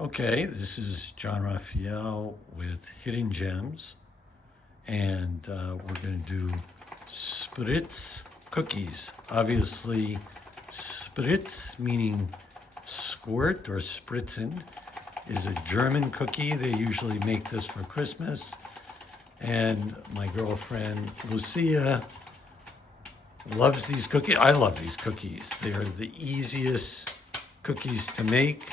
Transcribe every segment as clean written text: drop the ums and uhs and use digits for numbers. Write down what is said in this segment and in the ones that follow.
Okay, this is John Raphael with Hidden Gems, and we're going to do Spritz cookies. Obviously, Spritz, meaning squirt or spritzen, is a German cookie. They usually make this for Christmas. And my girlfriend, Lucia, loves these cookies. I love these cookies. They're the easiest cookies to make,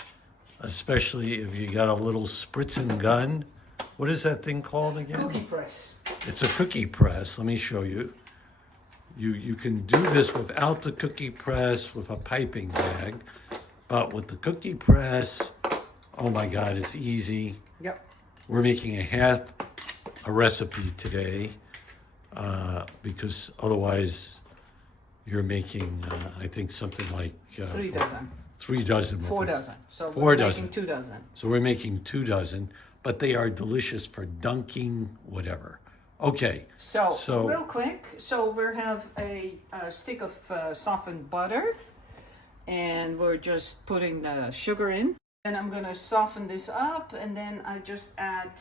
especially if you got a little spritzing gun. What is that thing called again? Cookie press. It's a cookie press. Let me show you. You can do this without the cookie press with a piping bag, but with the cookie press, oh my God, it's easy. Yep. We're making a recipe today because otherwise you're making, I think, something like 3 dozen. 3 dozen. 4 dozen. So 4 we're dozen. making 2 dozen. So we're making 2 dozen, but they are delicious for dunking, whatever. Okay. So So- real quick, so we have a stick of softened butter, and we're just putting the sugar in. And I'm gonna soften this up, and then I just add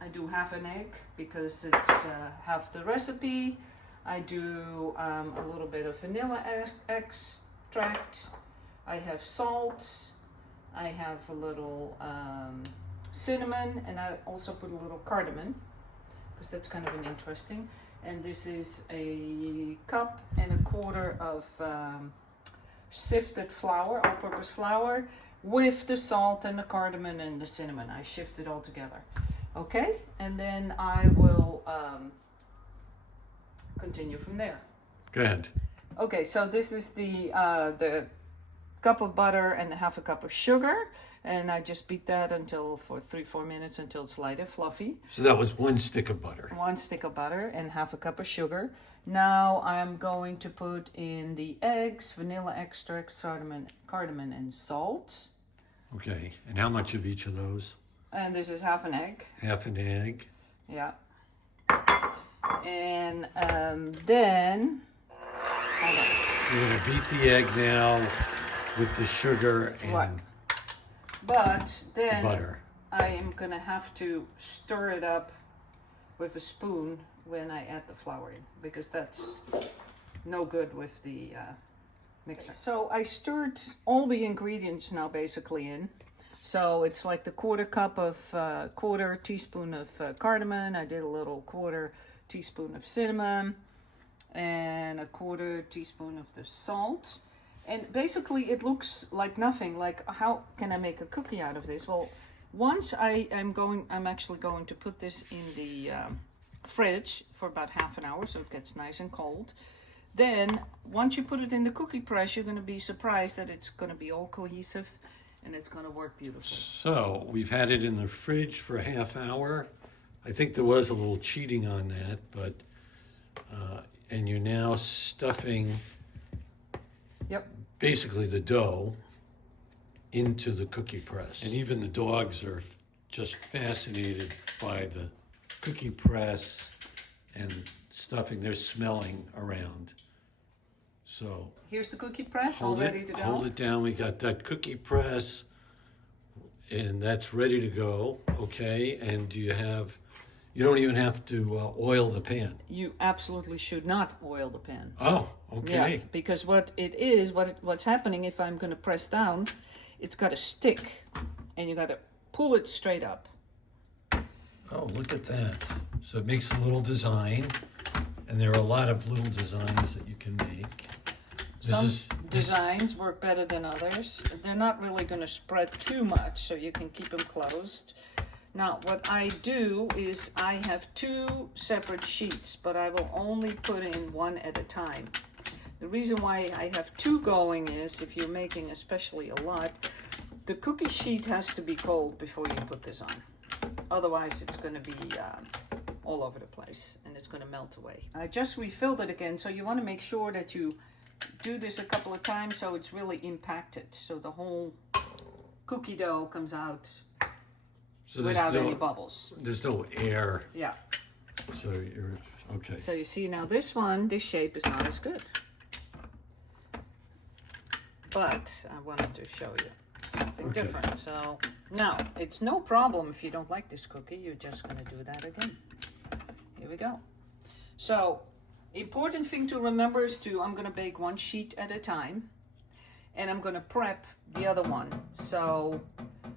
I do half an egg because it's half the recipe. I do a little bit of vanilla extract. I have salt. I have a little cinnamon, and I also put a little cardamom because that's kind of an interesting. And this is a cup and a quarter of sifted flour, all-purpose flour, with the salt and the cardamom and the cinnamon. I shift it all together. Okay, and then I will continue from there. Go ahead. Okay, so this is the cup of butter and half a cup of sugar, and I just beat that for 3-4 minutes until it's light and fluffy. So that was 1 stick of butter. 1 stick of butter and half a cup of sugar. Now I'm going to put in the eggs, vanilla extract, cardamom, and salt. Okay. And how much of each of those? And this is half an egg. Half an egg. Yeah. And then, hold on. You're going to beat the egg now with the sugar and Right. But the then butter. I am gonna have to stir it up with a spoon when I add the flour in, because that's no good with the mixer. So I stirred all the ingredients now basically in. So it's like the quarter teaspoon of cardamom. I did a little quarter teaspoon of cinnamon and a quarter teaspoon of the salt. And basically it looks like nothing. Like, how can I make a cookie out of this? Well, once I'm actually going to put this in the fridge for about half an hour so it gets nice and cold. Then once you put it in the cookie press, you're going to be surprised that it's going to be all cohesive and it's going to work beautifully. So we've had it in the fridge for a half hour. I think there was a little cheating on that, but and you're now stuffing Yep. basically the dough into the cookie press. And even the dogs are just fascinated by the cookie press and stuffing. They're smelling around. So Here's the cookie press, all hold ready to go. Hold it down. We got that cookie press, and that's ready to go. Okay. And you don't even have to oil the pan. You absolutely should not oil the pan. Oh, okay. Yeah, because what's happening if I'm going to press down, it's got to stick, and you got to pull it straight up. Oh, look at that. So it makes a little design, and there are a lot of little designs that you can make. Some designs work better than others. They're not really going to spread too much, so you can keep them closed. Now, what I do is I have 2 separate sheets, but I will only put in 1 at a time. The reason why I have 2 going is, if you're making especially a lot, the cookie sheet has to be cold before you put this on. Otherwise, it's going to be all over the place, and it's going to melt away. I just refilled it again, so you want to make sure that you do this a couple of times so it's really impacted, so the whole cookie dough comes out without any bubbles. There's no air. Yeah. So you're okay. So you see now this shape is not as good. But I wanted to show you. something Okay. different. So now, it's no problem if you don't like this cookie. You're just going to do that again. Here we go. So, important thing to remember is I'm going to bake one sheet at a time. And I'm going to prep the other one. So,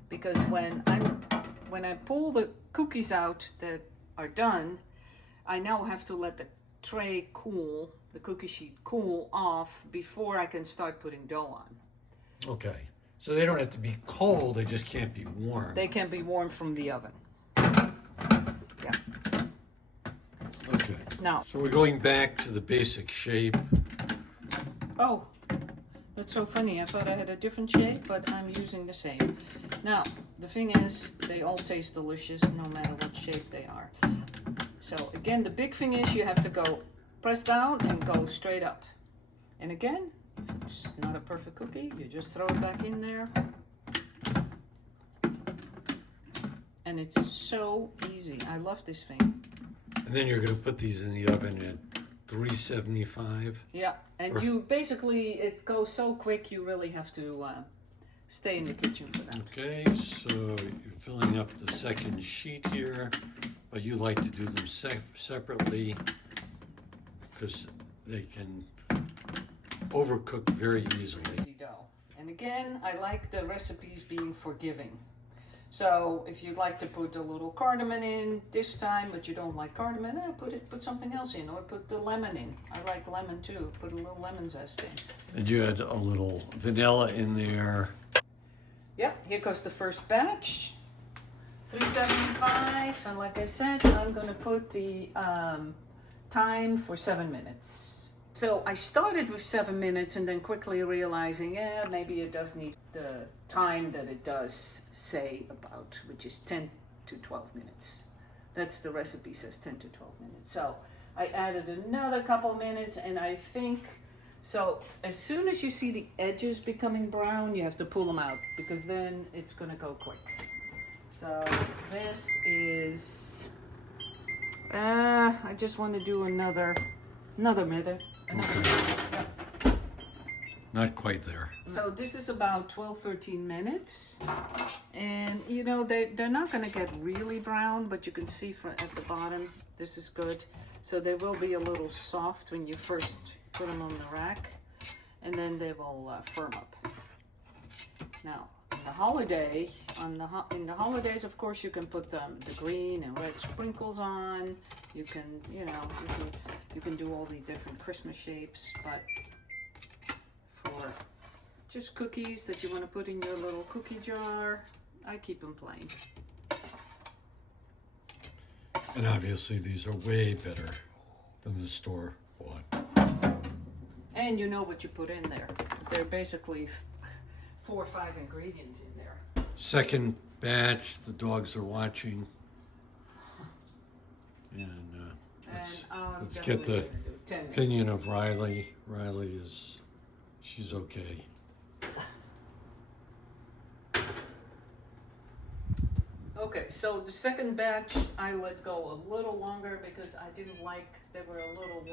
because when I pull the cookies out that are done, I now have to let the tray cool, the cookie sheet cool off before I can start putting dough on. Okay. So they don't have to be cold, they just can't be warm. They can be warm from the oven. Yeah. Okay. Now, So we're going back to the basic shape. oh, that's so funny. I thought I had a different shape, but I'm using the same. Now, the thing is, they all taste delicious no matter what shape they are. So again, the big thing is you have to go press down and go straight up. And again, if it's not a perfect cookie, you just throw it back in there. And it's so easy. I love this thing. And then you're going to put these in the oven at 375. Yeah, and you basically, it goes so quick, you really have to stay in the kitchen for that. Okay, so you're filling up the second sheet here, but you like to do them separately because they can overcook very easily. Easy dough. And again, I like the recipes being forgiving. So if you'd like to put a little cardamom in this time, but you don't like cardamom, put something else in, or put the lemon in. I like lemon too. Put a little lemon zest in. And you had a little vanilla in there. Yep, here goes the first batch. 375, and like I said, I'm gonna put the time for 7 minutes. So I started with 7 minutes and then quickly realizing, yeah, maybe it does need the time that it does say about, which is 10 to 12 minutes. That's the recipe says 10 to 12 minutes. So I added another couple minutes, and I think, so as soon as you see the edges becoming brown, you have to pull them out because then it's gonna go quick. So this is, I just want to do another minute. Yep. Not quite there. So this is about 12, 13 minutes. And you know, they're not going to get really brown, but you can see at the bottom, this is good. So they will be a little soft when you first put them on the rack, and then they will firm up. Now, in the holidays, of course, you can put the green and red sprinkles on. You can, you can do all the different Christmas shapes, but for just cookies that you want to put in your little cookie jar, I keep them plain. And obviously these are way better than the store bought. And you know what you put in there. They're basically 4 or 5 ingredients in there. Second batch, the dogs are watching. And let's get the opinion of Riley. Riley she's okay. Okay, so the second batch I let go a little longer because I didn't like, they were a little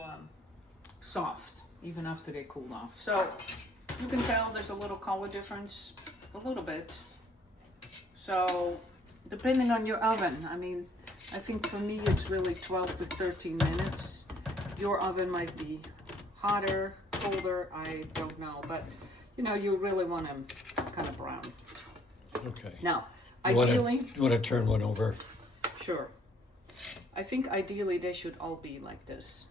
soft even after they cooled off. So you can tell there's a little color difference, a little bit. So depending on your oven, I mean, I think for me it's really 12 to 13 minutes. Your oven might be hotter, colder, I don't know, but you know, you really want them kind of brown. Okay. Now, ideally, you want to turn one over? sure. I think ideally they should all be like this.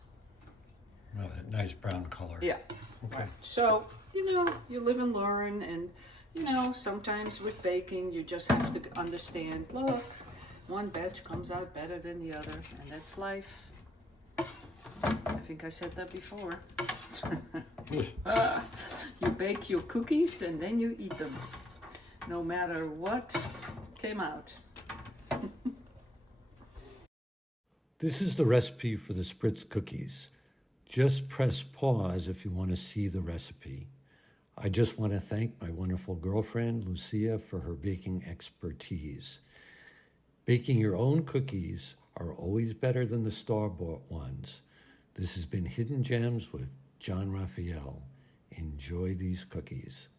Oh, that nice brown color. Yeah. Okay. So, you know, you live and learn, and you know, sometimes with baking you just have to understand, look, one batch comes out better than the other, and that's life. I think I said that before. You bake your cookies and then you eat them, no matter what came out. This is the recipe for the Spritz cookies. Just press pause if you want to see the recipe. I just want to thank my wonderful girlfriend, Lucia, for her baking expertise. Baking your own cookies are always better than the store-bought ones. This has been Hidden Gems with John Raphael. Enjoy these cookies.